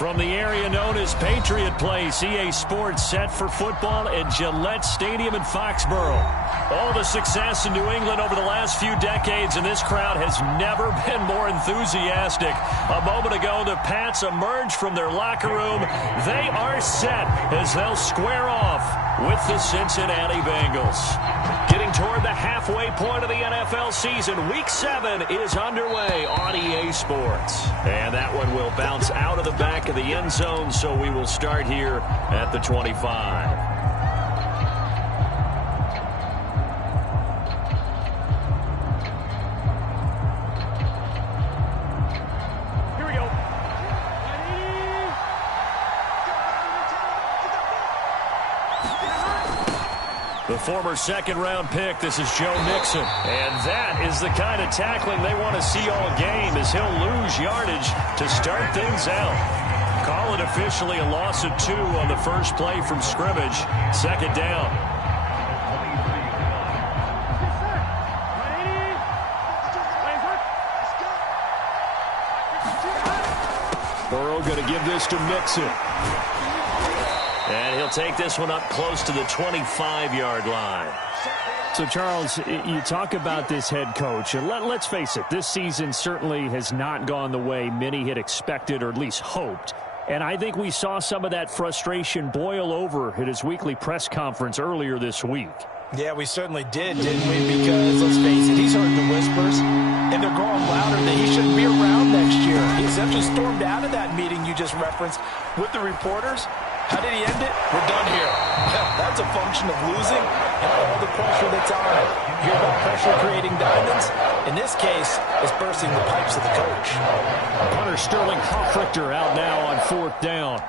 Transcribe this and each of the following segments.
From the area known as Patriot Place, EA Sports set for football at Gillette Stadium in Foxborough. All the success in New England over the last few decades, and this crowd has never been more enthusiastic. A moment ago, the Pats emerged from their locker room. They are set as they'll square off with the Cincinnati Bengals. Getting toward the halfway point of the NFL season, Week 7 is underway on EA Sports. And that one will bounce out of the back of the end zone, so we will start here at the 25. The former second-round pick, this is Joe Mixon. And that is the kind of tackling they want to see all game, as he'll lose yardage to start things out. Call it officially a loss of 2 on the first play from scrimmage. Second down. Burrow going to give this to Mixon. And he'll take this one up close to the 25-yard line. So, Charles, you talk about this head coach, and let's face it, this season certainly has not gone the way many had expected or at least hoped. And I think we saw some of that frustration boil over at his weekly press conference earlier this week. Yeah, we certainly did, didn't we? Because, let's face it, he's heard the whispers, and they're growing louder that he shouldn't be around next year. He essentially stormed out of that meeting you just referenced with the reporters. How did he end it? We're done here. That's a function of losing and all the pressure that's on it. You hear about pressure creating diamonds? In this case, it's bursting the pipes of the coach. Punter Sterling Hoffrichter out now on 4th down.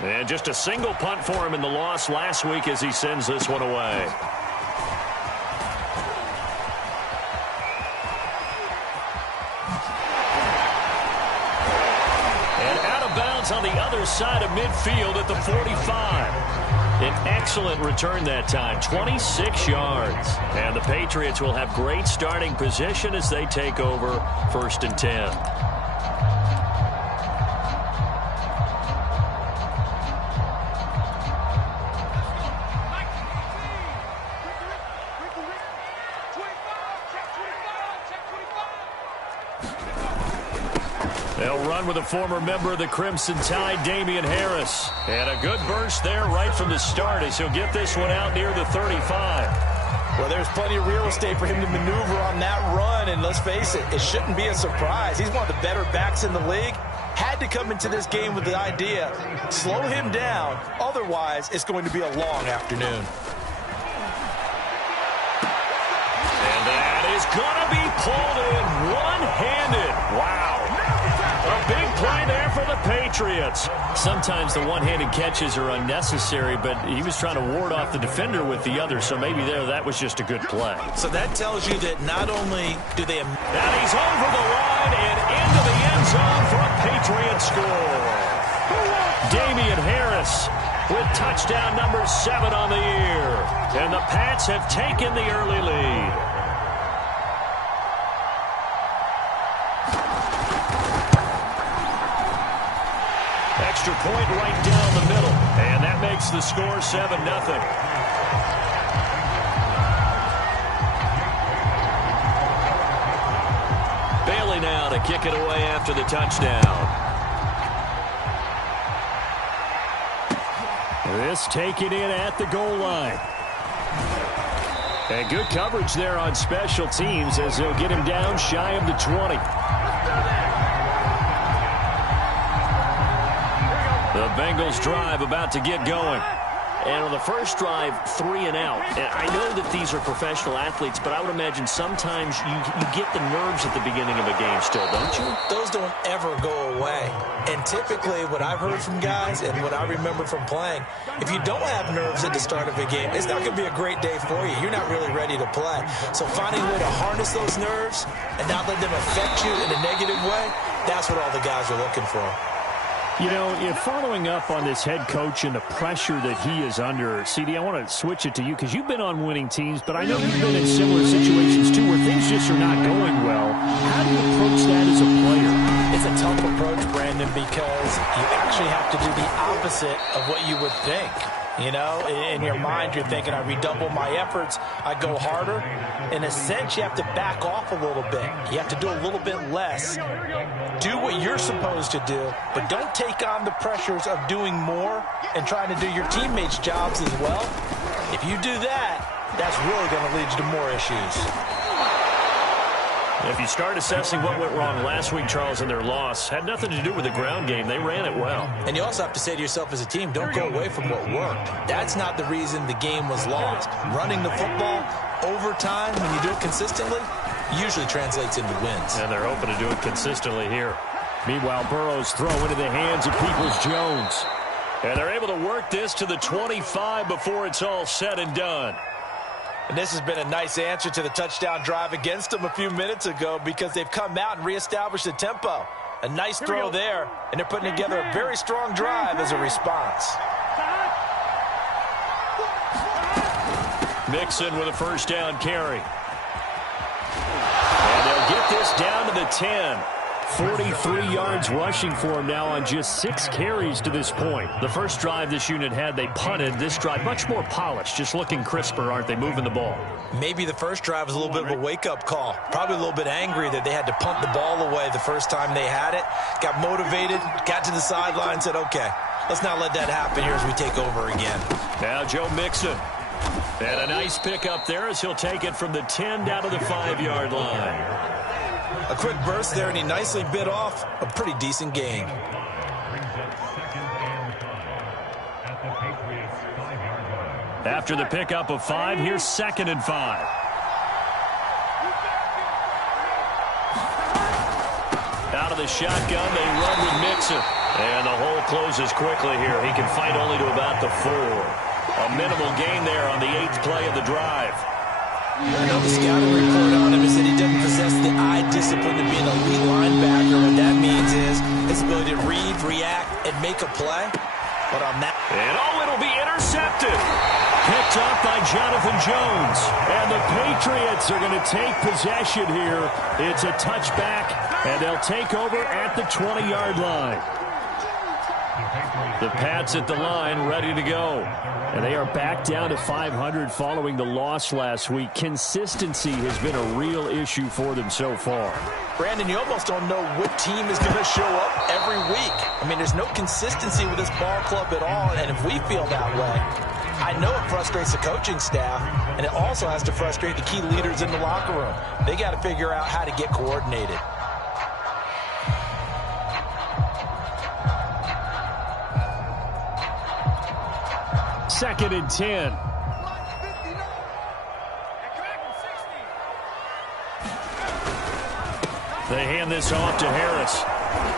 And just a single punt for him in the loss last week as he sends this one away. On the other side of midfield at the 45. An excellent return that time, 26 yards. And the Patriots will have great starting position as they take over 1st and 10. They'll run with a former member of the Crimson Tide, Damian Harris. And a good burst there right from the start as he'll get this one out near the 35. Well, there's plenty of real estate for him to maneuver on that run. And let's face it, it shouldn't be a surprise. He's one of the better backs in the league. Had to come into this game with the idea, slow him down. Otherwise, it's going to be a long afternoon. And that is going to be pulled in one-handed. Wow. A big play there for the Patriots. Sometimes the one-handed catches are unnecessary, but he was trying to ward off the defender with the other, so maybe that was just a good play. So that tells you that not only do they... And he's over the line and into the end zone for a Patriot score. Damian Harris with touchdown number 7 on the year. And the Pats have taken the early lead. Extra point right down the middle. And that makes the score 7-0. Bailey now to kick it away after the touchdown. This taken in at the goal line. And good coverage there on special teams as they'll get him down shy of the 20. The Bengals drive about to get going. And on the first drive, 3 and out. And I know that these are professional athletes, but I would imagine sometimes you get the nerves at the beginning of a game still, don't you? Those don't ever go away. And typically what I've heard from guys and what I remember from playing, if you don't have nerves at the start of a game, it's not going to be a great day for you. You're not really ready to play. So finding a way to harness those nerves and not let them affect you in a negative way, that's what all the guys are looking for. You know, following up on this head coach and the pressure that he is under, CD, I want to switch it to you because you've been on winning teams, but I know you've been in similar situations too where things just are not going well. How do you approach that as a player? It's a tough approach, Brandon, because you actually have to do the opposite of what you would think. You know, in your mind, you're thinking, I redouble my efforts, I go harder. In a sense, you have to back off a little bit. You have to do a little bit less. Do what you're supposed to do, but don't take on the pressures of doing more and trying to do your teammates' jobs as well. If you do that, that's really going to lead you to more issues. If you start assessing what went wrong last week, Charles, in their loss, had nothing to do with the ground game. They ran it well. And you also have to say to yourself as a team, don't go away from what worked. That's not the reason the game was lost. Running the football over time, when you do it consistently, usually translates into wins. And they're hoping to do it consistently here. Meanwhile, Burrow's throw into the hands of Peoples-Jones. And they're able to work this to the 25 before it's all said and done. And this has been a nice answer to the touchdown drive against them a few minutes ago because they've come out and reestablished the tempo. A nice throw there, and they're putting together a very strong drive as a response. Mixon with a first down carry. And they'll get this down to the 10. 43 yards rushing for him now on just 6 carries to this point. The first drive this unit had, they punted. This drive, much more polished, just looking crisper, aren't they, moving the ball? Maybe the first drive was a little bit of a wake-up call. Probably a little bit angry that they had to punt the ball away the first time they had it. Got motivated, got to the sideline, said, okay, let's not let that happen here as we take over again. Now Joe Mixon. And a nice pickup there as he'll take it from the 10 down to the 5-yard line. A quick burst there, and he nicely bit off a pretty decent gain. After the pickup of 5, here's 2nd and 5. Out of the shotgun, they run with Mixon. And the hole closes quickly here. He can fight only to about the 4. A minimal gain there on the 8th play of the drive. The scouting report on him is that he doesn't possess the eye discipline to be an elite linebacker. What that means is his ability to read, react, and make a play. But on that... And it'll be intercepted. Picked up by Jonathan Jones. And the Patriots are going to take possession here. It's a touchback, and they'll take over at the 20-yard line. The Pats at the line, ready to go. And they are back down to 500 following the loss last week. Consistency has been a real issue for them so far. Brandon, you almost don't know what team is going to show up every week. I mean, there's no consistency with this ball club at all, and if we feel that way, I know it frustrates the coaching staff, and it also has to frustrate the key leaders in the locker room. They got to figure out how to get coordinated. Second and 10. They hand this off to Harris.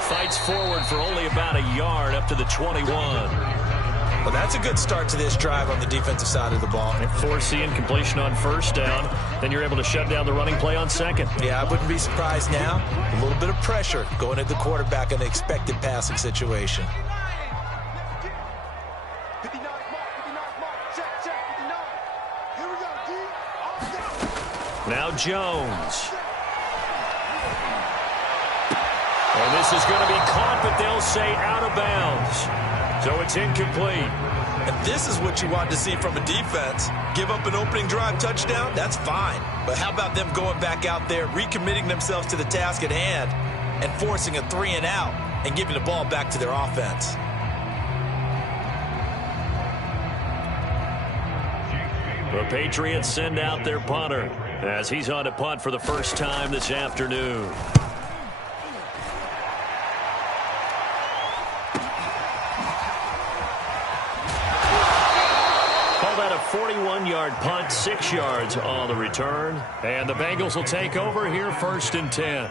Fights forward for only about a yard up to the 21. Well, that's a good start to this drive on the defensive side of the ball. Forcing completion on first down. Then you're able to shut down the running play on second. Yeah, I wouldn't be surprised now. A little bit of pressure going at the quarterback in the expected passing situation. Now Jones. And this is going to be caught, but they'll say out of bounds. So it's incomplete. And this is what you want to see from a defense. Give up an opening drive touchdown, that's fine. But how about them going back out there, recommitting themselves to the task at hand, and forcing a 3 and out and giving the ball back to their offense? The Patriots send out their punter as he's on to punt for the first time this afternoon. Call that a 41-yard punt, 6 yards on the return. And the Bengals will take over here, 1st and 10.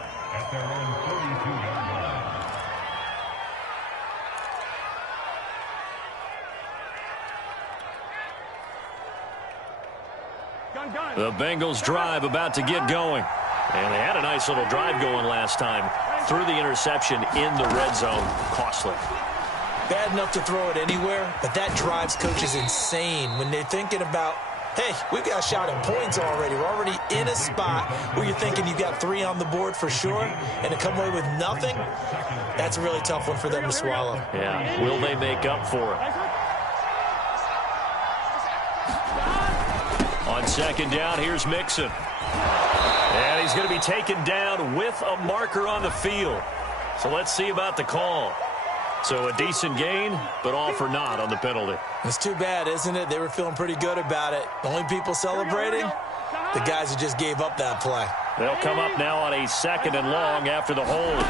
The Bengals drive about to get going. And they had a nice little drive going last time. Threw the interception in the red zone. Costly. bad enough to throw it anywhere, but that drives coaches insane when they're thinking about, hey, we've got a shot at points already. We're already in a spot where you're thinking you've got 3 on the board for sure, and to come away with nothing, that's a really tough one for them to swallow. Yeah, will they make up for it? On second down, here's Mixon. And he's going to be taken down with a marker on the field. So let's see about the call. So a decent gain, but all for naught on the penalty. It's too bad, isn't it? They were feeling pretty good about it. The only people celebrating, the guys who just gave up that play. They'll come up now on a 2nd and long after the hold.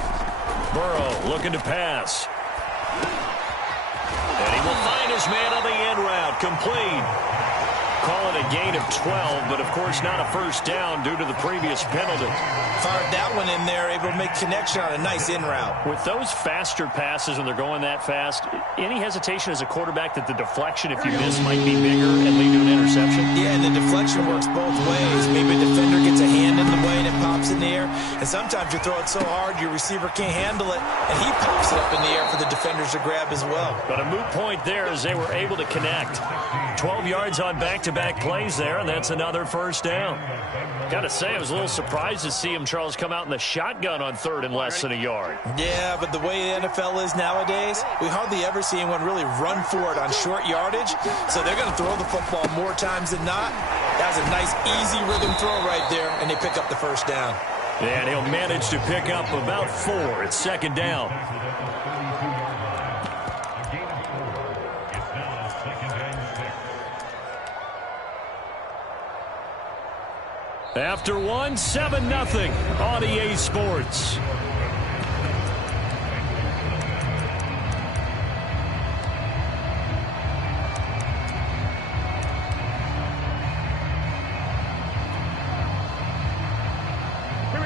Burrow looking to pass. And he will find his man on the end route. Complete. Call it a gain of 12, but of course not a first down due to the previous penalty. Fired that one in there, able to make connection on a nice in route. With those faster passes when they're going that fast, any hesitation as a quarterback that the deflection, if you miss, might be bigger and lead to an interception? Yeah, and the deflection works both ways. Maybe a defender gets a hand in the way and it pops in the air. And sometimes you throw it so hard your receiver can't handle it, and he pops it up in the air for the defenders to grab as well. But a moot point there as they were able to connect. 12 yards on back-to-back plays there, and that's another first down. Got to say, I was a little surprised to see him, Charles, come out in the shotgun on 3rd and less than a yard. Yeah, but the way the NFL is nowadays, we hardly ever see anyone really run for it on short yardage. So they're going to throw the football more times than not. That was a nice, easy rhythm throw right there, and they pick up the first down. And he'll manage to pick up about 4. It's 2nd down. After 1, 7-0 on EA Sports.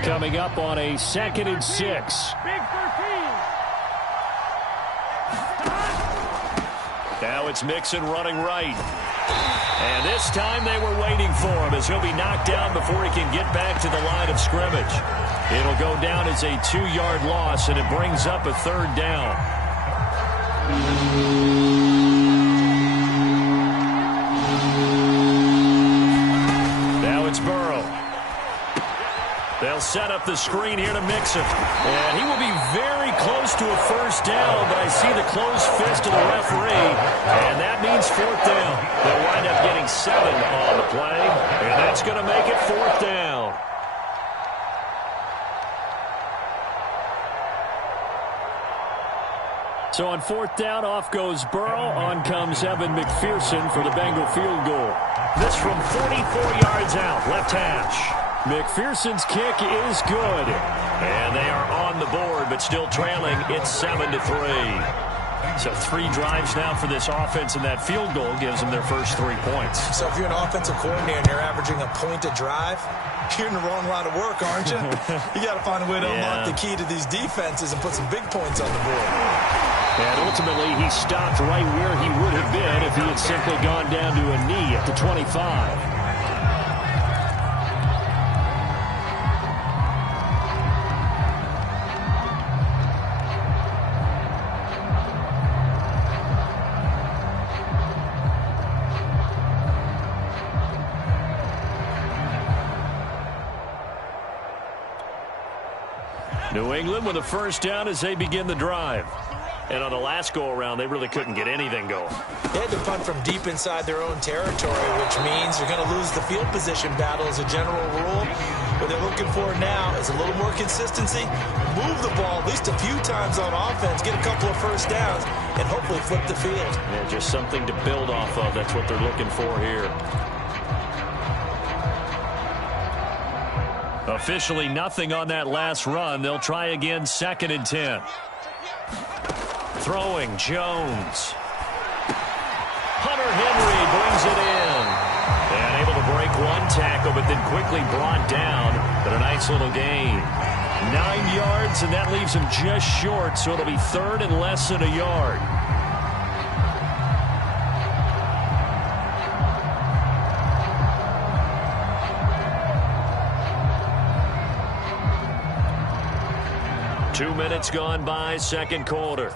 Coming up on a 2nd and 6. Now it's Mixon running right. And this time they were waiting for him as he'll be knocked down before he can get back to the line of scrimmage. It'll go down as a 2-yard loss, and it brings up a 3rd down. Now it's Burrow. They'll set up the screen here to Mixon. And he will be very close to a first down, but I see the closed fist of the referee, and that means 4th down. They'll wind up getting 7 on the play, and that's going to make it 4th down. So on 4th down, off goes Burrow. On comes Evan McPherson for the Bengal field goal. This from 44 yards out, left hash. McPherson's kick is good. And they are on the board, but still trailing. It's 7-3. So 3 drives now for this offense, and that field goal gives them their first 3 points. So if you're an offensive coordinator and you're averaging a point a drive, you're in the wrong line of work, aren't you? You got to find a way to unlock the key to these defenses and put some big points on the board. And ultimately, he stopped right where he would have been if he had simply gone down to a knee at the 25. New England with a first down as they begin the drive. And on the last go-around, they really couldn't get anything going. They had to punt from deep inside their own territory, which means you're going to lose the field position battle as a general rule. What they're looking for now is a little more consistency, move the ball at least a few times on offense, get a couple of first downs, and hopefully flip the field. Yeah, just something to build off of. That's what they're looking for here. Officially nothing on that last run. They'll try again, 2nd and 10. Throwing, Jones. Hunter Henry brings it in. And able to break 1 tackle, but then quickly brought down. But a nice little gain. 9 yards, and that leaves him just short, so it'll be 3rd and less than a yard. Two minutes gone by, second quarter.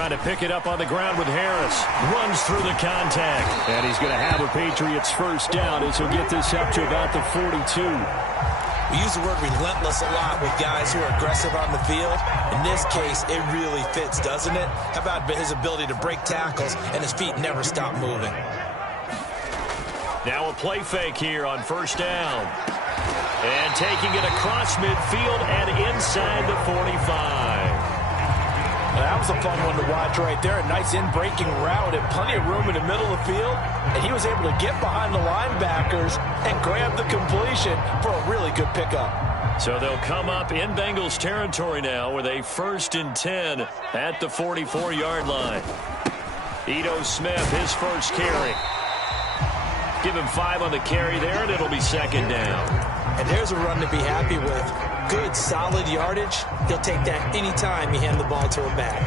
trying to pick it up on the ground with Harris. Runs through the contact. And he's going to have a Patriots first down as he'll get this up to about the 42. We use the word relentless a lot with guys who are aggressive on the field. In this case, it really fits, doesn't it? How about his ability to break tackles and his feet never stop moving? Now a play fake here on first down. And taking it across midfield and inside the 45. That was a fun one to watch right there. A nice in-breaking route and plenty of room in the middle of the field. And he was able to get behind the linebackers and grab the completion for a really good pickup. So they'll come up in Bengals territory now with a 1st and 10 at the 44-yard line. Ito Smith, his first carry. Give him 5 on the carry there, and it'll be 2nd down. And there's a run to be happy with. Good, solid yardage. He'll take that anytime you hand the ball to a back.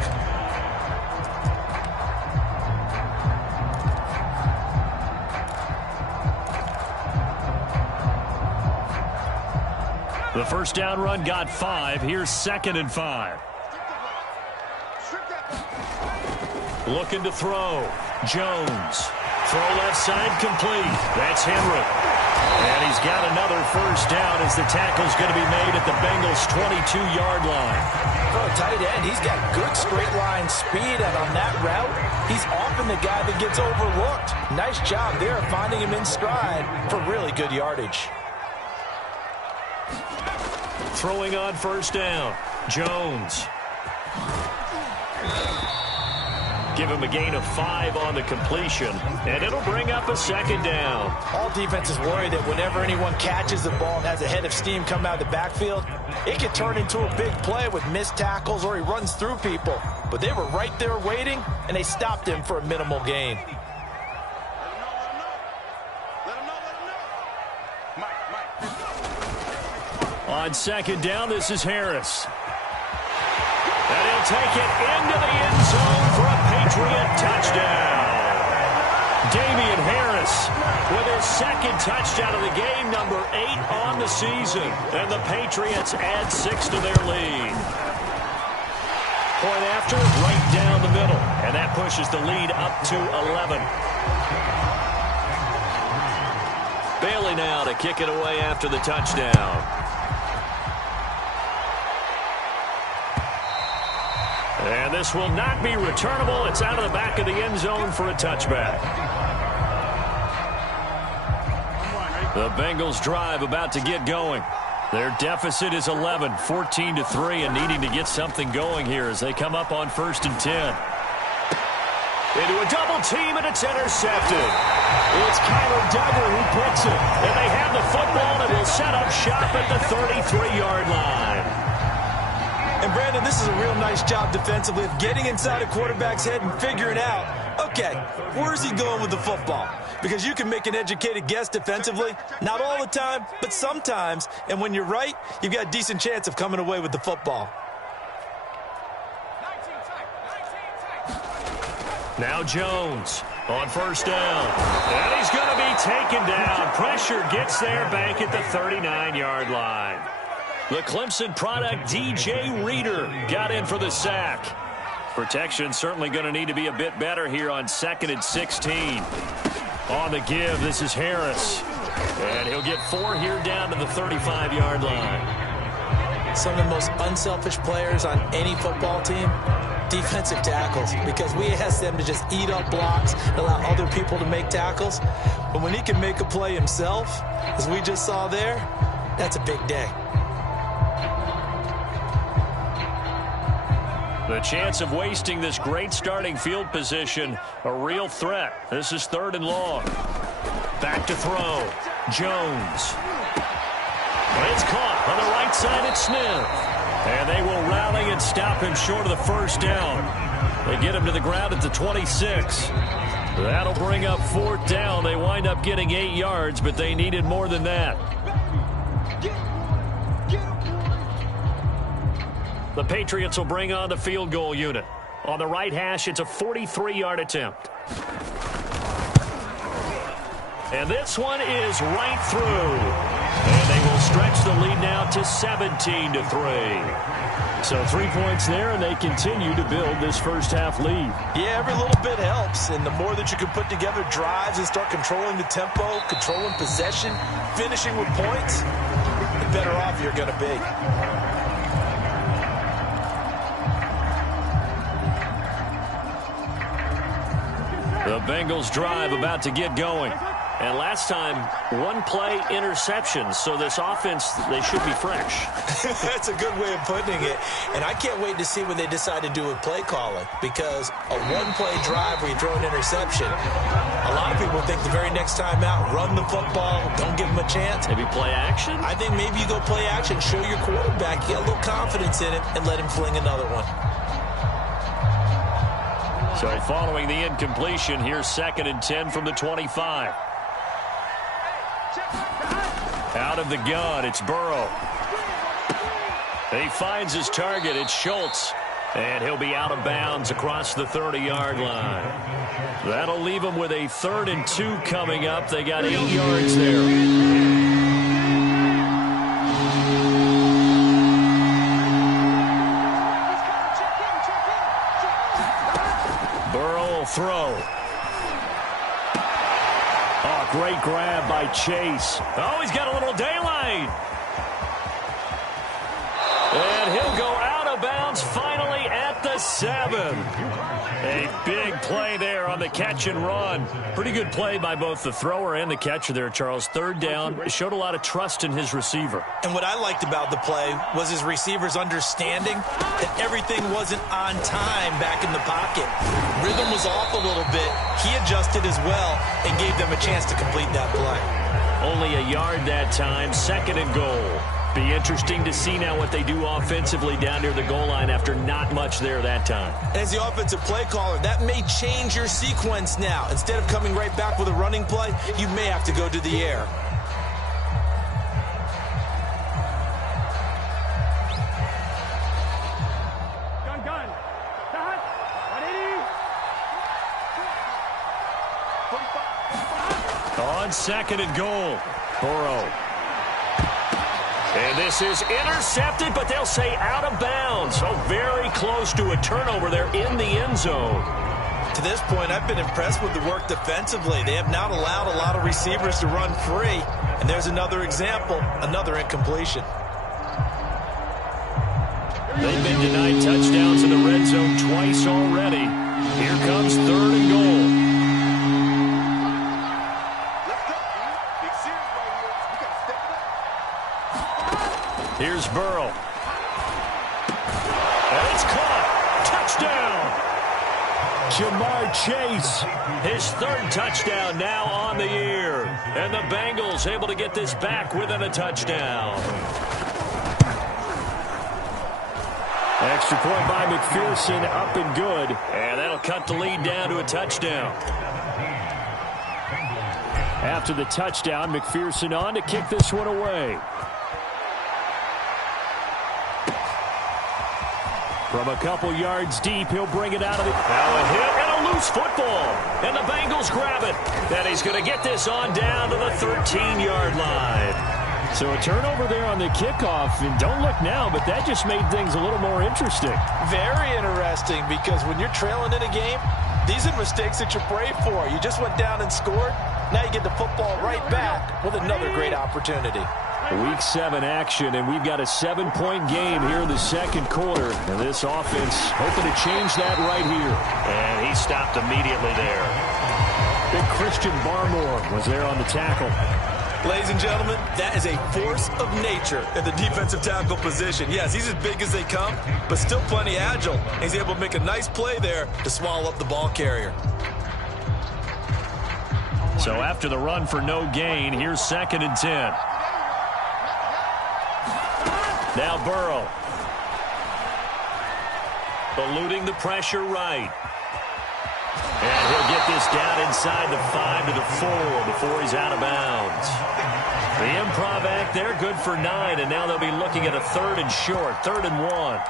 The first down run got 5. Here's 2nd and 5. Looking to throw. Jones. Throw left side complete. That's Henry. And he's got another first down as the tackle's going to be made at the Bengals' 22-yard line. For a tight end, he's got good straight line speed, and on that route, he's often the guy that gets overlooked. Nice job there finding him in stride for really good yardage. Throwing on first down. Jones. Give him a gain of 5 on the completion, and it'll bring up a 2nd down. All defenses worry that whenever anyone catches the ball and has a head of steam come out of the backfield, it can turn into a big play with missed tackles or he runs through people. But they were right there waiting, and they stopped him for a minimal gain. On 2nd down, this is Harris. And he'll take it into the end zone for a Patriot touchdown. Damian Harris with his 2nd touchdown of the game, number 8 on the season. And the Patriots add 6 to their lead. Point after, right down the middle. And that pushes the lead up to 11. Bailey now to kick it away after the touchdown. And this will not be returnable. It's out of the back of the end zone for a touchback. The Bengals drive about to get going. Their deficit is 11, 14-3, and needing to get something going here as they come up on 1st and 10. Into a double team, and it's intercepted. It's Kyler Duggar who picks it. And they have the football and will set up shop at the 33-yard line. And, Brandon, this is a real nice job defensively of getting inside a quarterback's head and figuring out, okay, where's he going with the football? Because you can make an educated guess defensively, not all the time, but sometimes. And when you're right, you've got a decent chance of coming away with the football. Now Jones on first down. And he's going to be taken down. Pressure gets there back at the 39-yard line. The Clemson product, DJ Reader, got in for the sack. Protection certainly going to need to be a bit better here on 2nd and 16. On the give, this is Harris. And he'll get 4 here down to the 35-yard line. Some of the most unselfish players on any football team, defensive tackles, because we ask them to just eat up blocks and allow other people to make tackles. But when he can make a play himself, as we just saw there, that's a big day. The chance of wasting this great starting field position, a real threat. This is 3rd and long. Back to throw. Jones. And it's caught on the right side at Smith. And they will rally and stop him short of the first down. They get him to the ground at the 26. That'll bring up 4th down. They wind up getting 8 yards, but they needed more than that. The Patriots will bring on the field goal unit. On the right hash, it's a 43-yard attempt. And this one is right through. And they will stretch the lead now to 17-3. So So 3 points there, and they continue to build this first-half lead. Yeah, every little bit helps, and the more that you can put together drives and start controlling the tempo, controlling possession, finishing with points, the better off you're going to be. The Bengals drive about to get going. And last time, one-play interception. So this offense, they should be fresh. That's a good way of putting it. And I can't wait to see what they decide to do with play calling. Because a one-play drive where you throw an interception, a lot of people think the very next time out, run the football, don't give them a chance. Maybe play action? I think maybe you go play action, show your quarterback, you got a little confidence in it, and let him fling another one. So following the incompletion, here's 2nd and 10 from the 25. Out of the gun, it's Burrow. He finds his target, it's Schultz. And he'll be out of bounds across the 30-yard line. That'll leave him with a 3rd and 2 coming up. They got 8 yards there. Burrow will throw. Oh, great grab by Chase. Oh, he's got a little daylight. And he'll go out of bounds finally at the 7. A big play there on the catch and run. Pretty good play by both the thrower and the catcher there, Charles. 3rd down. Showed a lot of trust in his receiver. And what I liked about the play was his receivers understanding that everything wasn't on time back in the pocket. Rhythm was off a little bit. He adjusted as well and gave them a chance to complete that play. Only a yard that time. 2nd and goal. Be interesting to see now what they do offensively down near the goal line after not much there that time. As the offensive play caller, that may change your sequence now. Instead of coming right back with a running play, you may have to go to the air. On 2nd and goal, Burrow. And this is intercepted, but they'll say out of bounds. So very close to a turnover there in the end zone. To this point, I've been impressed with the work defensively. They have not allowed a lot of receivers to run free. And there's another example, another incompletion. They've been denied touchdowns in the red zone twice already. Here comes 3rd and goal. Here's Burrow. And it's caught. Touchdown. Jamar Chase. His 3rd touchdown now on the year. And the Bengals able to get this back within a touchdown. Extra point by McPherson, up and good. And that'll cut the lead down to a touchdown. After the touchdown, McPherson on to kick this one away. From a couple yards deep, he'll bring it out of the... Now a hit and a loose football. And the Bengals grab it. And he's going to get this on down to the 13-yard line. So a turnover there on the kickoff. And don't look now, but that just made things a little more interesting. Very interesting, because when you're trailing in a game, these are mistakes that you pray for. You just went down and scored. Now you get the football right back with another great opportunity. Week 7 action, and we've got a 7-point game here in the 2nd quarter. And this offense hoping to change that right here. And he stopped immediately there. Big Christian Barmore was there on the tackle. Ladies and gentlemen, that is a force of nature in the defensive tackle position. Yes, he's as big as they come, but still plenty agile. He's able to make a nice play there to swallow up the ball carrier. So after the run for no gain, here's 2nd and 10. Now Burrow. Eluding the pressure right. And he'll get this down inside the 5 to the 4 before he's out of bounds. The improv act there, good for 9, and now they'll be looking at a 3rd and short, 3rd and 1.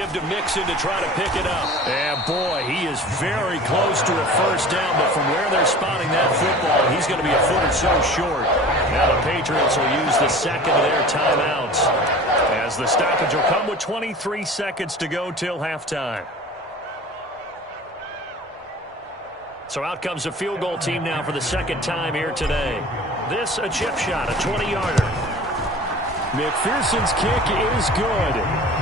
give to Mixon to try to pick it up. And, boy, he is very close to a first down, but from where they're spotting that football, he's going to be a foot or so short. Now the Patriots will use the second of their timeouts, as the stoppage will come with 23 seconds to go till halftime. So out comes the field goal team now for the second time here today. This a chip shot, a 20-yarder. McPherson's kick is good.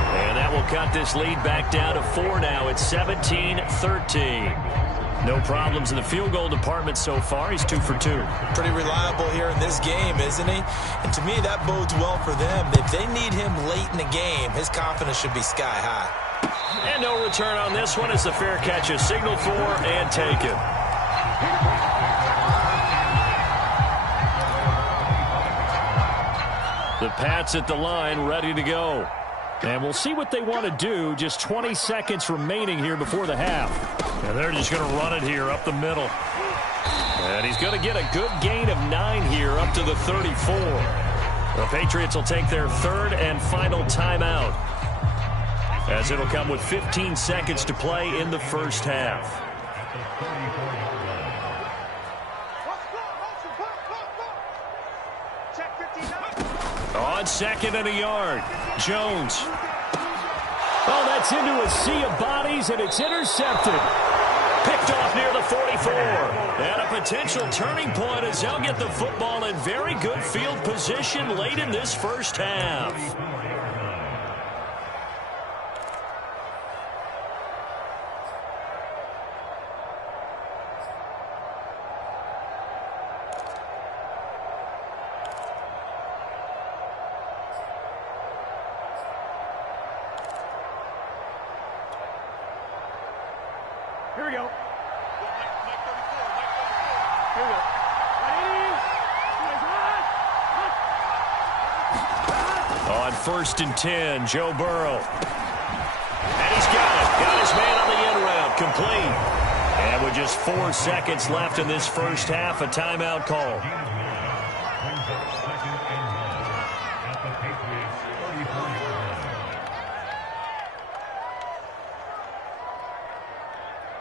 And that will cut this lead back down to 4 now. It's 17-13. No problems in the field goal department so far. He's 2 for 2. Pretty reliable here in this game, isn't he? And to me, that bodes well for them. If they need him late in the game, his confidence should be sky high. And no return on this one as the fair catch is signaled for and taken. The Pats at the line, ready to go. And we'll see what they want to do. Just 20 seconds remaining here before the half. And they're just going to run it here up the middle. And he's going to get a good gain of 9 here up to the 34. The Patriots will take their third and final timeout, as it'll come with 15 seconds to play in the first half. On second and a yard, Jones. Oh, that's into a sea of bodies, and it's intercepted. Picked off near the 44. And a potential turning point as they'll get the football in very good field position late in this first half. Here we go. Here we go. On 1st and 10, Joe Burrow. And he's got it. Got his man on the end route. Complete. And with just 4 seconds left in this first half, a timeout call.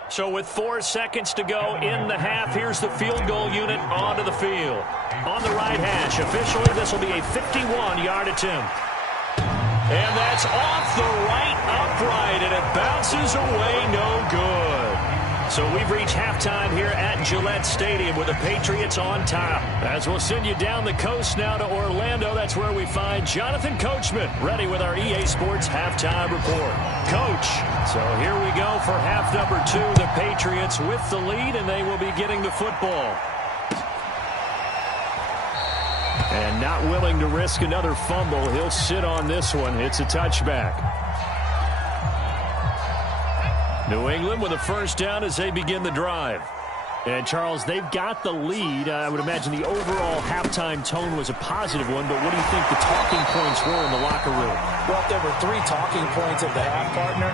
So with 4 seconds to go in the half, here's the field goal unit onto the field. On the right hash, officially this will be a 51-yard attempt. And that's off the right upright, and it bounces away no good. So we've reached halftime here at Gillette Stadium with the Patriots on top. As we'll send you down the coast now to Orlando, that's where we find Jonathan Coachman, ready with our EA Sports halftime report. Coach, so here we go for half number 2. The Patriots with the lead, and they will be getting the football. And not willing to risk another fumble. He'll sit on this one. It's a touchback. New England with a first down as they begin the drive. And, Charles, they've got the lead. I would imagine the overall halftime tone was a positive one, but what do you think the talking points were in the locker room? Well, if there were 3 talking points at the half, partner,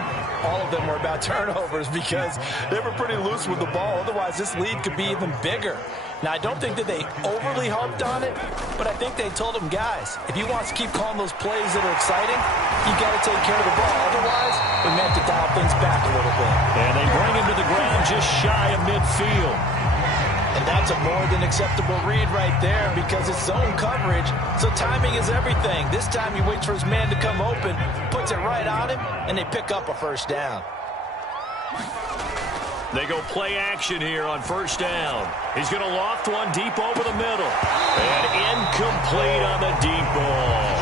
all of them were about turnovers because they were pretty loose with the ball. Otherwise, this lead could be even bigger. Now, I don't think that they overly harped on it, but I think they told them, guys, if you want to keep calling those plays that are exciting, you got to take care of the ball. Otherwise, we may have to dial things back a little bit. And they bring him to the ground just shy of midfield. And that's a more than acceptable read right there because it's zone coverage, so timing is everything. This time he waits for his man to come open, puts it right on him, and they pick up a first down. They go play action here on first down. He's going to loft one deep over the middle. And incomplete on the deep ball.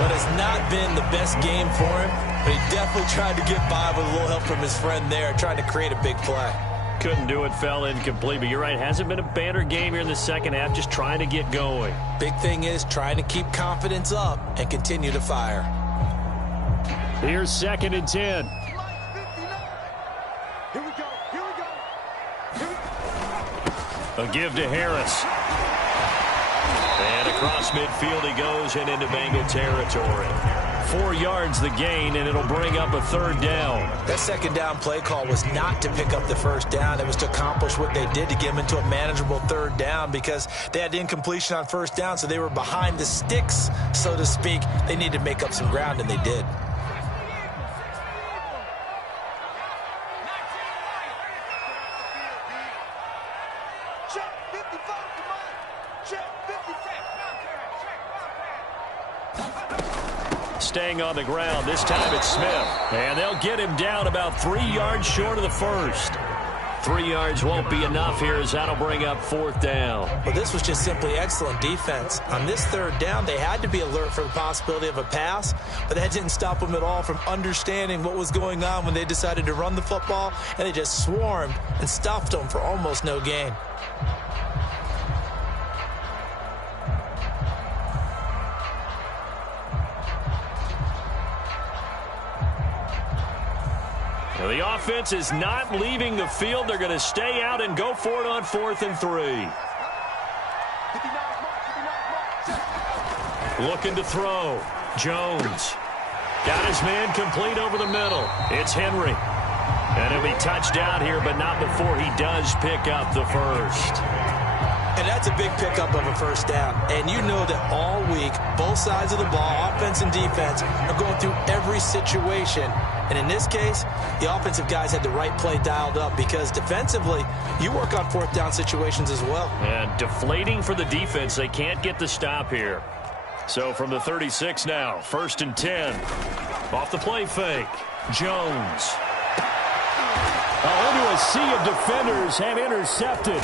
But it's not been the best game for him, but he definitely tried to get by with a little help from his friend there, trying to create a big play. Couldn't do it, fell incomplete. But you're right, hasn't been a banner game here in the second half, just trying to get going. Big thing is trying to keep confidence up and continue to fire. Here's 2nd and 10. Here we go. A give to Harris. And across midfield he goes and into Bengal territory. 4 yards the gain, and it'll bring up a third down. That second down play call was not to pick up the first down. It was to accomplish what they did to get them into a manageable third down because they had incompletion on first down, so they were behind the sticks, so to speak. They needed to make up some ground, and they did. Staying on the ground. This time it's Smith. And they'll get him down about 3 yards short of the first. 3 yards won't be enough here as that'll bring up 4th down. Well, this was just simply excellent defense. On this 3rd down, they had to be alert for the possibility of a pass, but that didn't stop them at all from understanding what was going on when they decided to run the football, and they just swarmed and stuffed them for almost no gain. The offense is not leaving the field. They're going to stay out and go for it on 4th and 3. Looking to throw. Jones. Got his man complete over the middle. It's Henry. And he'll be touched out here, but not before he does pick up the first. And that's a big pickup of a 1st down. And you know that all week, both sides of the ball, offense and defense, are going through every situation. And in this case, the offensive guys had the right play dialed up because defensively, you work on 4th down situations as well. And deflating for the defense. They can't get the stop here. So from the 36 now, 1st and 10. Off the play fake. Jones. Into a sea of defenders and intercepted.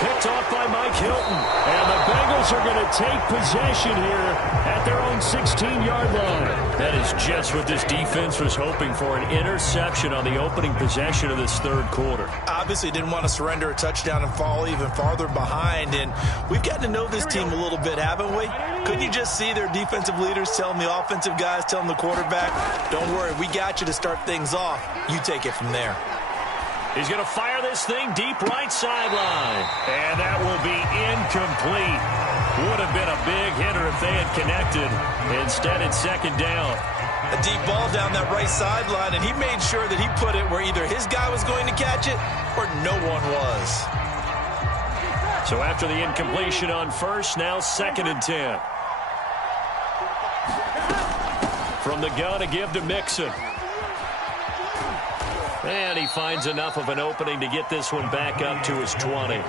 Picked off by Mike Hilton. And the Bengals are going to take possession here at their own 16-yard line. That is just what this defense was hoping for, an interception on the opening possession of this 3rd quarter. Obviously didn't want to surrender a touchdown and fall even farther behind. And we've gotten to know this team a little bit, haven't we? Couldn't you just see their defensive leaders telling the offensive guys, telling the quarterback, don't worry, we got you to start things off. You take it from there. He's going to fire this thing deep right sideline. And that will be incomplete. Would have been a big hitter if they had connected. Instead, it's 2nd down. A deep ball down that right sideline, and he made sure that he put it where either his guy was going to catch it or no one was. So after the incompletion on 1st, now 2nd and 10. From the gun, a give to Mixon. And he finds enough of an opening to get this one back up to his 20.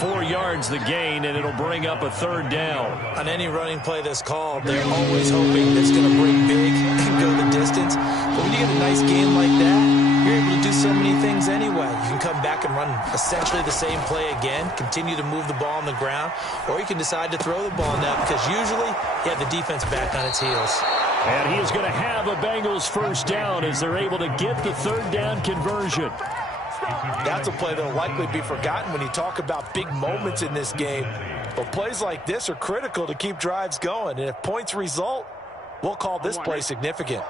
4 yards the gain, and it'll bring up a 3rd down. On any running play that's called, they're always hoping it's going to break big and go the distance. But when you get a nice game like that, you're able to do so many things anyway. You can come back and run essentially the same play again, continue to move the ball on the ground, or you can decide to throw the ball now because usually you have the defense back on its heels. And he is going to have a Bengals 1st down as they're able to get the 3rd down conversion. That's a play that will likely be forgotten when you talk about big moments in this game. But plays like this are critical to keep drives going. And if points result, we'll call this play significant.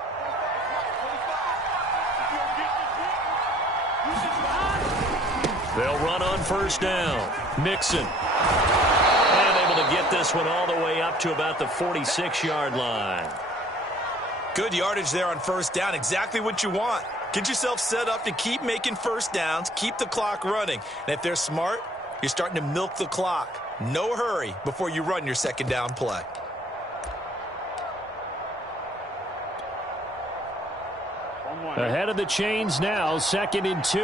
They'll run on 1st down. Mixon. And able to get this one all the way up to about the 46-yard line. Good yardage there on 1st down. Exactly what you want. Get yourself set up to keep making 1st downs, keep the clock running. And if they're smart, you're starting to milk the clock. No hurry before you run your 2nd down play. Ahead of the chains now, 2nd and 2.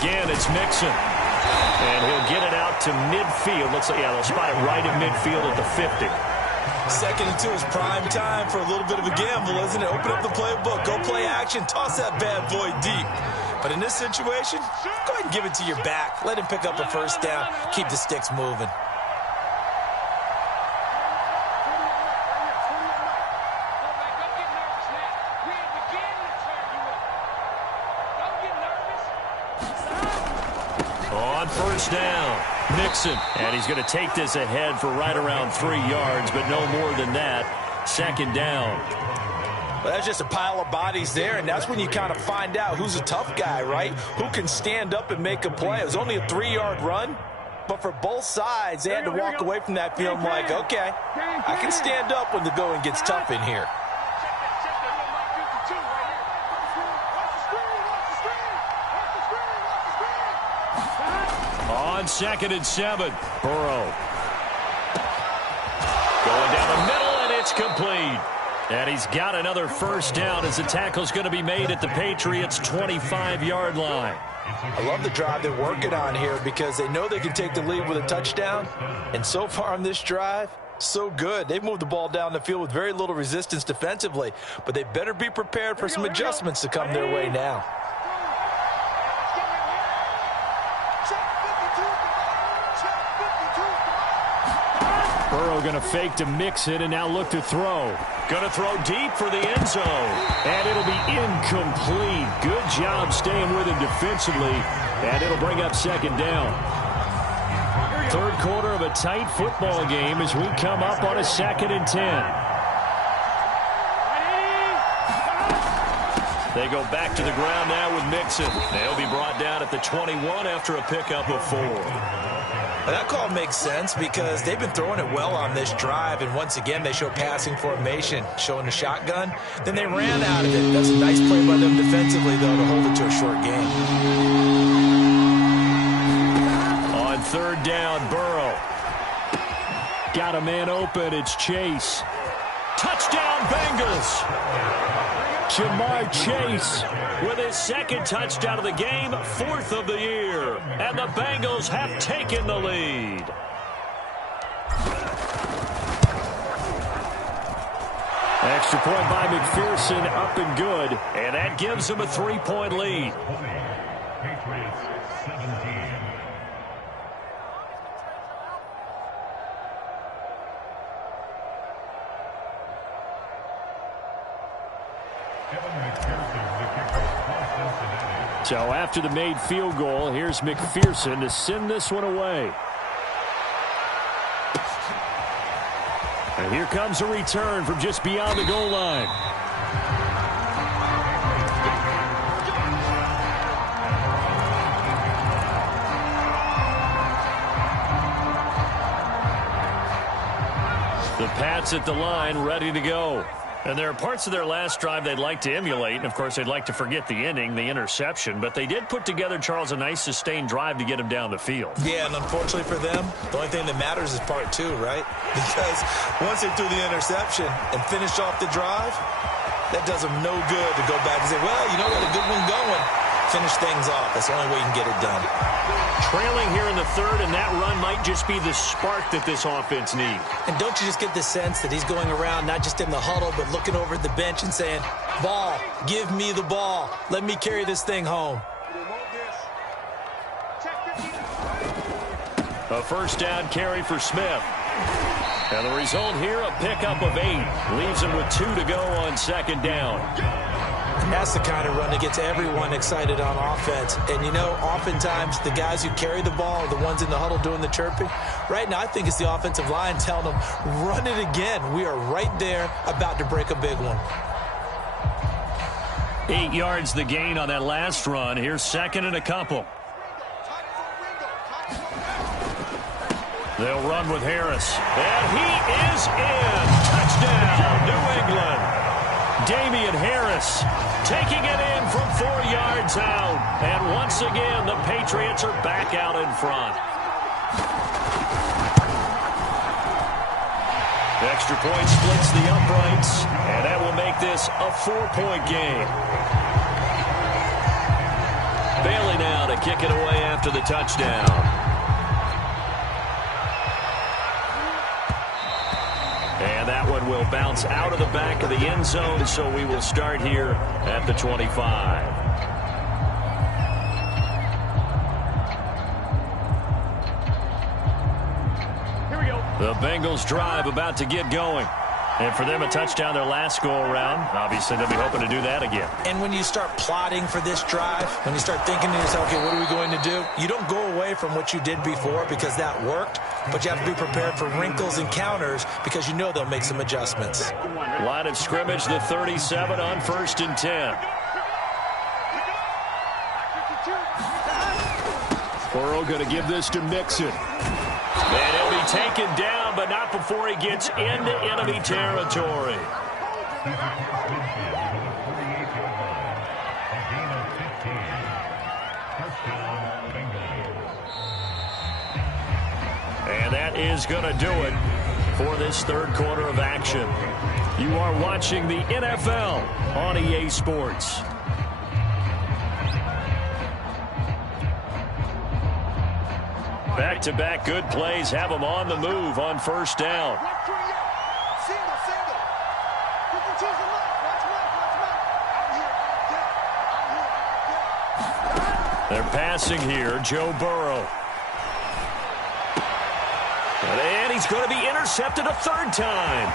Again, it's Mixon. And he'll get it out to midfield. Looks like, yeah, they'll spot it right at midfield at the 50. 2nd and 2 is prime time for a little bit of a gamble, isn't it? Open up the playbook, go play action, toss that bad boy deep. But in this situation, go ahead and give it to your back. Let him pick up a 1st down. Keep the sticks moving. On 1st down, Mixon. And he's going to take this ahead for right around 3 yards, but no more than that. 2nd down. Well, that's just a pile of bodies there, and that's when you kind of find out who's a tough guy, right? Who can stand up and make a play. It was only a 3-yard run, but for both sides, they had to walk away from that feeling like, okay, I can stand up when the going gets tough in here. On 2nd and 7, Burrow. Going down the middle, and it's complete. And he's got another first down as the tackle's going to be made at the Patriots' 25-yard line. I love the drive they're working on here because they know they can take the lead with a touchdown. And so far on this drive, so good. They've moved the ball down the field with very little resistance defensively, but they better be prepared for some adjustments to come their way now. Burrow going to fake to mix it and now look to throw. Going to throw deep for the end zone. And it'll be incomplete. Good job staying with him defensively. And it'll bring up second down. Third quarter of a tight football game as we come up on a 2nd and 10. They go back to the ground now with Mixon. They'll be brought down at the 21 after a pickup of 4. That call makes sense because they've been throwing it well on this drive, and once again they show passing formation, showing the shotgun. Then they ran out of it. That's a nice play by them defensively, though, to hold it to a short game. On 3rd down, Burrow. Got a man open. It's Chase. Touchdown, Bengals. Jamar Chase with his 2nd touchdown of the game, 4th of the year. And the Bengals have taken the lead. Extra point by McPherson, up and good. And that gives them a 3-point lead. Patriots 17. So after the made field goal, here's McPherson to send this one away. And here comes a return from just beyond the goal line. The Pats at the line, ready to go. And there are parts of their last drive they'd like to emulate. And, of course, they'd like to forget the ending, the interception. But they did put together, Charles, a nice sustained drive to get him down the field. Yeah, and unfortunately for them, the only thing that matters is part 2, right? Because once they threw the interception and finished off the drive, that does them no good to go back and say, well, you know, got a good one going. Finish things off. That's the only way you can get it done. Trailing here in the 3rd, and that run might just be the spark that this offense needs. And don't you just get the sense that he's going around not just in the huddle, but looking over at the bench and saying, ball, give me the ball. Let me carry this thing home. A first down carry for Smith. And the result here, a pickup of 8. Leaves him with 2 to go on 2nd down. That's the kind of run that gets everyone excited on offense. And, you know, oftentimes the guys who carry the ball are the ones in the huddle doing the chirping. Right now, I think it's the offensive line telling them, run it again. We are right there about to break a big one. 8 yards the gain on that last run. Here's 2nd and a couple. They'll run with Harris. And he is in. Touchdown, New England. Damian Harris taking it in from 4 yards out. And once again, the Patriots are back out in front. Extra point splits the uprights, and that will make this a 4-point game. Bailey now to kick it away after the touchdown. And that one will bounce out of the back of the end zone, so we will start here at the 25. Here we go. The Bengals drive about to get going. And for them, a touchdown their last go-around. Obviously, they'll be hoping to do that again. And when you start plotting for this drive, when you start thinking to yourself, okay, what are we going to do? You don't go away from what you did before because that worked, but you have to be prepared for wrinkles and counters because you know they'll make some adjustments. Line of scrimmage, the 37 on 1st and 10. Burrow going to give this to Mixon. And he'll be taken down, but not before he gets into enemy territory. And that is going to do it for this third quarter of action. You are watching the NFL on EA Sports. Back-to-back good plays have them on the move on first down. They're passing here, Joe Burrow. And he's going to be intercepted a third time.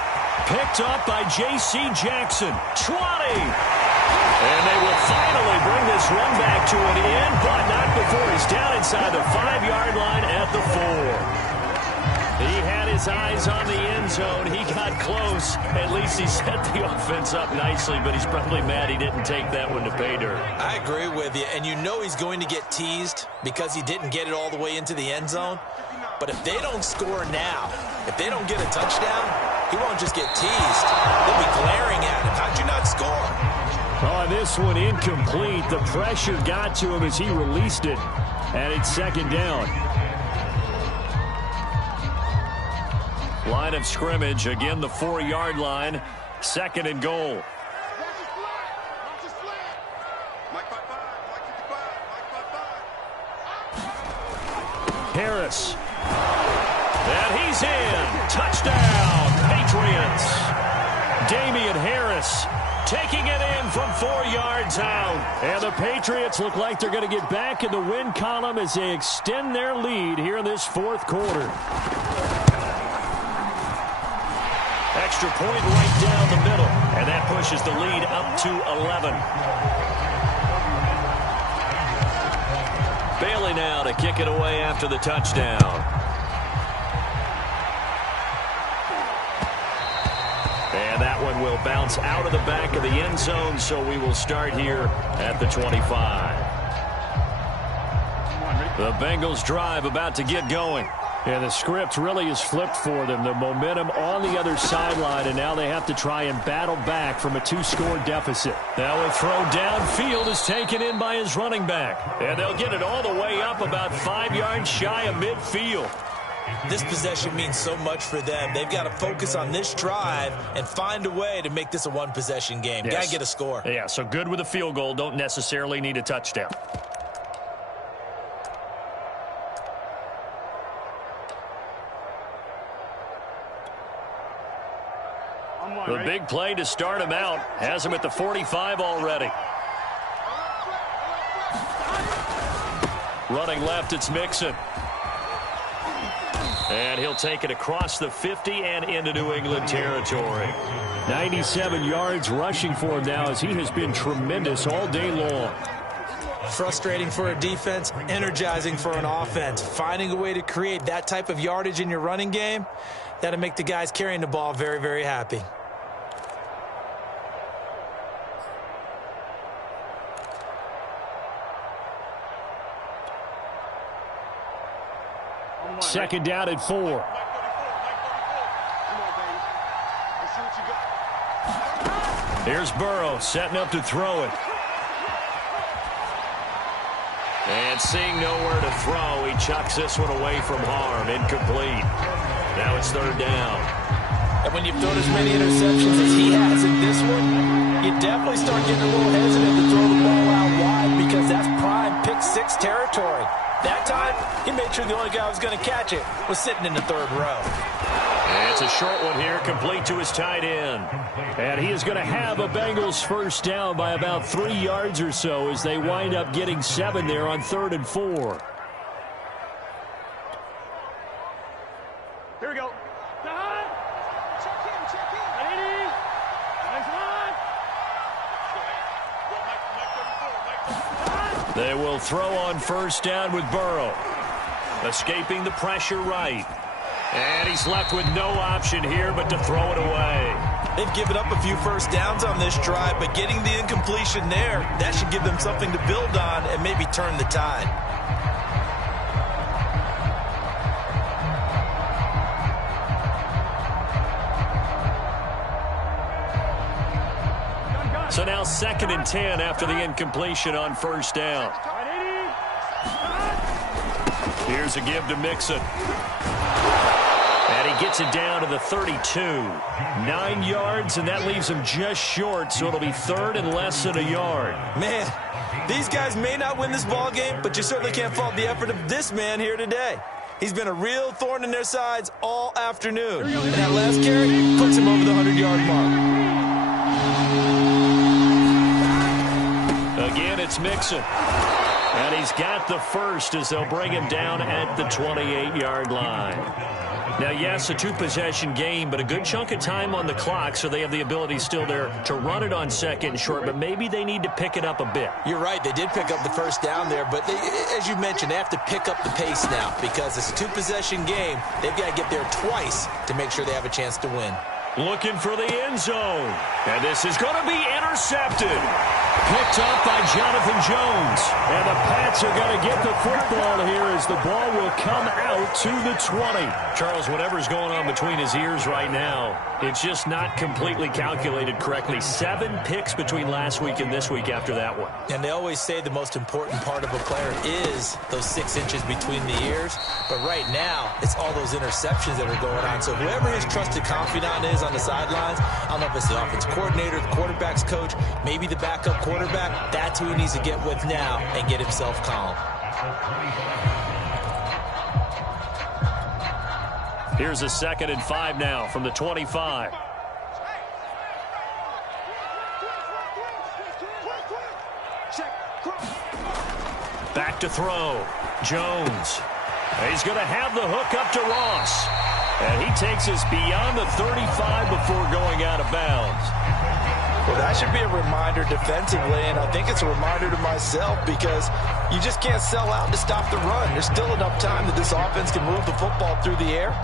Picked up by J.C. Jackson. 20. And they will finally bring this run back to an end, but not before he's down inside the 5-yard line at the 4. He had his eyes on the end zone. He got close. At least he set the offense up nicely, but he's probably mad he didn't take that one to pay dirt. I agree with you, and you know he's going to get teased because he didn't get it all the way into the end zone. But if they don't score now, if they don't get a touchdown, he won't just get teased. They'll be glaring at him. How'd you not score? Oh, this one incomplete. The pressure got to him as he released it. And it's second down. Line of scrimmage, again the 4-yard line. Second and goal. Harris. And he's in. Touchdown, Patriots. Damian Harris taking it in from 4 yards out. And the Patriots look like they're going to get back in the win column as they extend their lead here in this fourth quarter. Extra point right down the middle. And that pushes the lead up to 11. Bailey now to kick it away after the touchdown. And that one will bounce out of the back of the end zone, so we will start here at the 25. The Bengals drive about to get going. Yeah, the script really is flipped for them. The momentum on the other sideline, and now they have to try and battle back from a 2-score deficit. Now a throw downfield is taken in by his running back. And they'll get it all the way up about 5 yards shy of midfield. This possession means so much for them. They've got to focus on this drive and find a way to make this a one-possession game. Yes. Got to get a score. Yeah, so good with a field goal. Don't necessarily need a touchdown. The big play to start him out has him at the 45 already. Running left, it's Mixon. And he'll take it across the 50 and into New England territory. 97 yards rushing for him now as he has been tremendous all day long. Frustrating for a defense, energizing for an offense. Finding a way to create that type of yardage in your running game, that'll make the guys carrying the ball very, very happy. Second down at 4. Here's Burrow setting up to throw it. And seeing nowhere to throw, he chucks this one away from harm. Incomplete. Now it's third down. And when you've thrown as many interceptions as he has in this one, you definitely start getting a little hesitant to throw the ball out wide because that's prime pick 6 territory. That time, he made sure the only guy who was going to catch it was sitting in the third row. And it's a short one here, complete to his tight end. And he is going to have a Bengals first down by about 3 yards or so as they wind up getting 7 there on 3rd and 4. Here we go. Check in. Ready? Nice one. They will throw on first down with Burrow. Escaping the pressure right. And he's left with no option here but to throw it away. They've given up a few first downs on this drive, but getting the incompletion there, that should give them something to build on and maybe turn the tide. So now 2nd and 10 after the incompletion on first down. Here's a give to Mixon. And he gets it down to the 32. 9 yards, and that leaves him just short, so it'll be third and less than a yard. Man, these guys may not win this ball game, but you certainly can't fault the effort of this man here today. He's been a real thorn in their sides all afternoon. And that last carry puts him over the 100-yard mark. Again, it's Mixon. And he's got the first as they'll bring him down at the 28-yard line. Now, yes, a two-possession game, but a good chunk of time on the clock, so they have the ability still there to run it on second and short, but maybe they need to pick it up a bit. You're right. They did pick up the first down there, but as you mentioned, they have to pick up the pace now because it's a two-possession game. They've got to get there twice to make sure they have a chance to win. Looking for the end zone. And this is going to be intercepted. Picked up by Jonathan Jones. And the Pats are going to get the football here as the ball will come out to the 20. Charles, whatever's going on between his ears right now, it's just not completely calculated correctly. 7 picks between last week and this week after that one. And they always say the most important part of a player is those 6 inches between the ears. But right now, it's all those interceptions that are going on. So whoever his trusted confidant is on the sidelines, I don't know if it's the offensive coordinator, the quarterback's coach, maybe the backup quarterback, that's who he needs to get with now and get himself calm. Here's a 2nd and 5 now from the 25. Back to throw. Jones. He's going to have the hook up to Ross. And he takes us beyond the 35 before going out of bounds. Well, that should be a reminder defensively, and I think it's a reminder to myself because you just can't sell out to stop the run. There's still enough time that this offense can move the football through the air,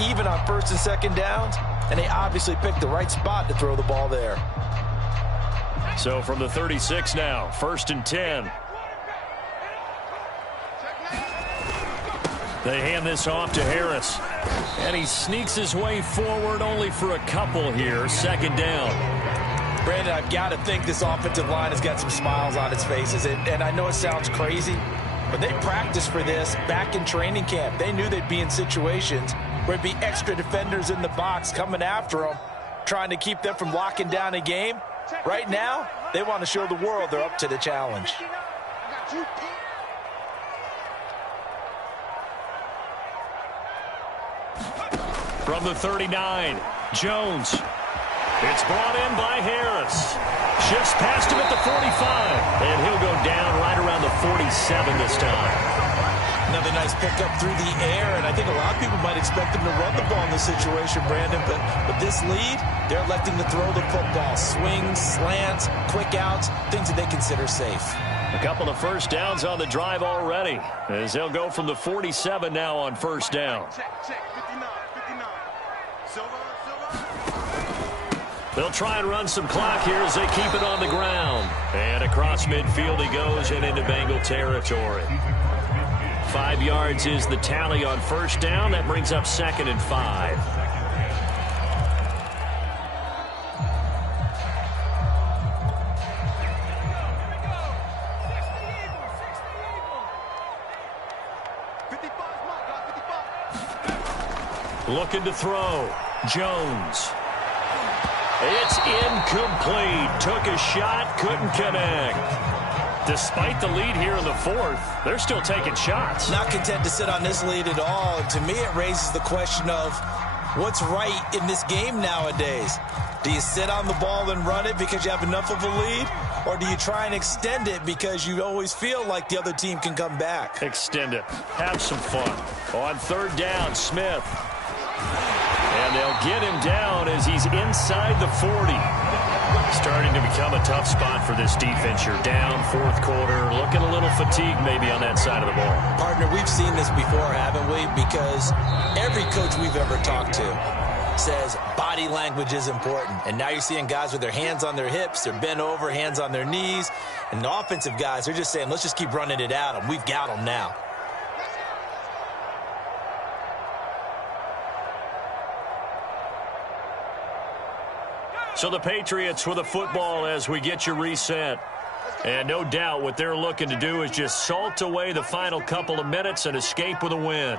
even on 1st and 2nd downs, and they obviously picked the right spot to throw the ball there. So from the 36 now, 1st and 10. They hand this off to Harris. And he sneaks his way forward only for a couple here. 2nd down. Brandon, I've got to think this offensive line has got some smiles on its faces. And I know it sounds crazy, but they practiced for this back in training camp. They knew they'd be in situations where it'd be extra defenders in the box coming after them, trying to keep them from locking down a game. Right now, they want to show the world they're up to the challenge. From the 39, Jones. It's brought in by Harris. Shifts past him at the 45. And he'll go down right around the 47 this time. Another nice pickup through the air, and I think a lot of people might expect them to run the ball in this situation, Brandon, but with this lead, they're electing to throw the football. Swings, slants, quick outs, things that they consider safe. A couple of 1st downs on the drive already, as they'll go from the 47 now on 1st down. They'll try and run some clock here as they keep it on the ground. And across midfield he goes and into Bengal territory. 5 yards is the tally on 1st down. That brings up 2nd and 5. Looking to throw. Jones. It's incomplete. Took a shot, couldn't connect. Despite the lead here in the 4th, they're still taking shots. Not content to sit on this lead at all. And to me, it raises the question of what's right in this game nowadays. Do you sit on the ball and run it because you have enough of a lead? Or do you try and extend it because you always feel like the other team can come back? Extend it. Have some fun. On 3rd down, Smith. And they'll get him down as he's inside the 40. Starting to become a tough spot for this defense. You're down 4th quarter, looking a little fatigued maybe on that side of the ball. Partner, we've seen this before, haven't we? Because every coach we've ever talked to says body language is important. And now you're seeing guys with their hands on their hips, they're bent over, hands on their knees. And the offensive guys, they're just saying, let's just keep running it at them. We've got them now. So the Patriots with the football as we get you reset. And no doubt what they're looking to do is just salt away the final couple of minutes and escape with a win.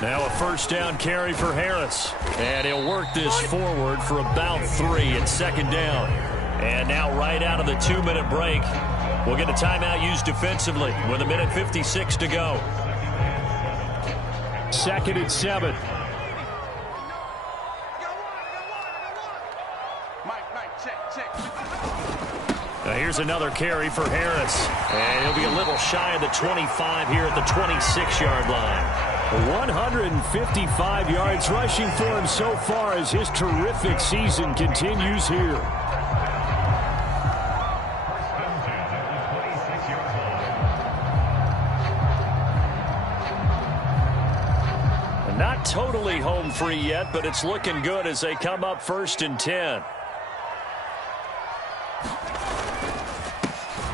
Now a first down carry for Harris. And he'll work this forward for about 3 at second down. And now right out of the 2-minute break, we'll get a timeout used defensively with 1:56 to go. 2nd and 7. Now here's another carry for Harris. And he'll be a little shy of the 25 here at the 26-yard line. 155 yards rushing for him so far as his terrific season continues here. Not totally home free yet, but it's looking good as they come up 1st and 10.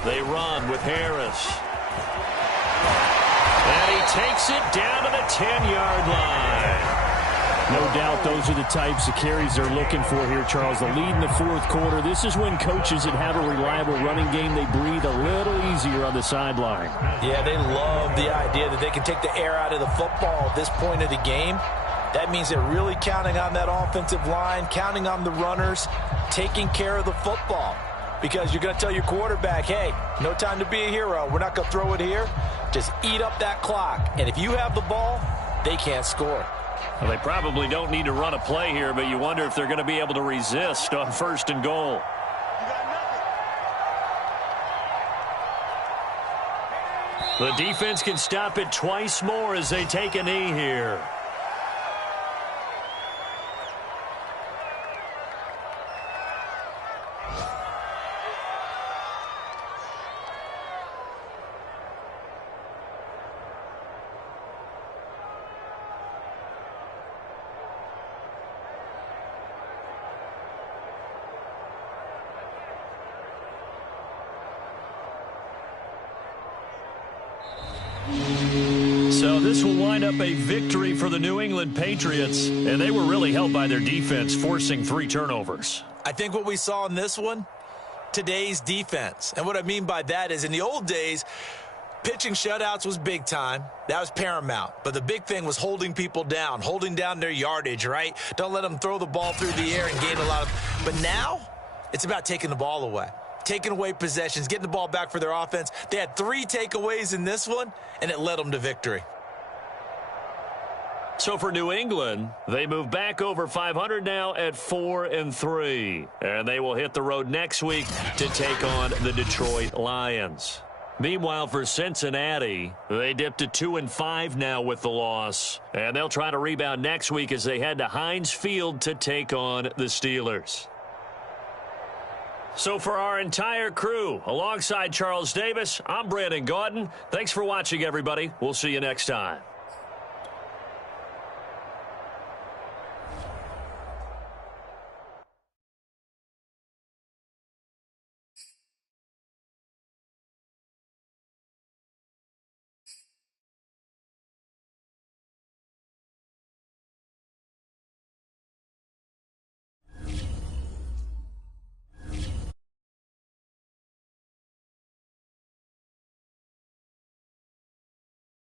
They run with Harris. And he takes it down to the 10-yard line. No doubt those are the types of carries they're looking for here, Charles. The lead in the 4th quarter. This is when coaches that have a reliable running game, they breathe a little easier on the sideline. Yeah, they love the idea that they can take the air out of the football at this point of the game. That means they're really counting on that offensive line, counting on the runners, taking care of the football. Because you're going to tell your quarterback, hey, no time to be a hero. We're not going to throw it here. Just eat up that clock. And if you have the ball, they can't score. Well, they probably don't need to run a play here, but you wonder if they're going to be able to resist on 1st and goal. The defense can stop it twice more as they take a knee here. So this will wind up a victory for the New England Patriots, and they were really helped by their defense, forcing 3 turnovers. I think what we saw in this one, today's defense. And what I mean by that is in the old days, pitching shutouts was big time. That was paramount. But the big thing was holding people down, holding down their yardage, right? Don't let them throw the ball through the air and gain a lot of. But now it's about taking the ball away. Taking away possessions, getting the ball back for their offense. They had 3 takeaways in this one, and it led them to victory. So for New England, they move back over 500 now at 4-3. And they will hit the road next week to take on the Detroit Lions. Meanwhile, for Cincinnati, they dipped to 2-5 now with the loss. And they'll try to rebound next week as they head to Heinz Field to take on the Steelers. So for our entire crew, alongside Charles Davis, I'm Brandon Gaudin. Thanks for watching, everybody. We'll see you next time.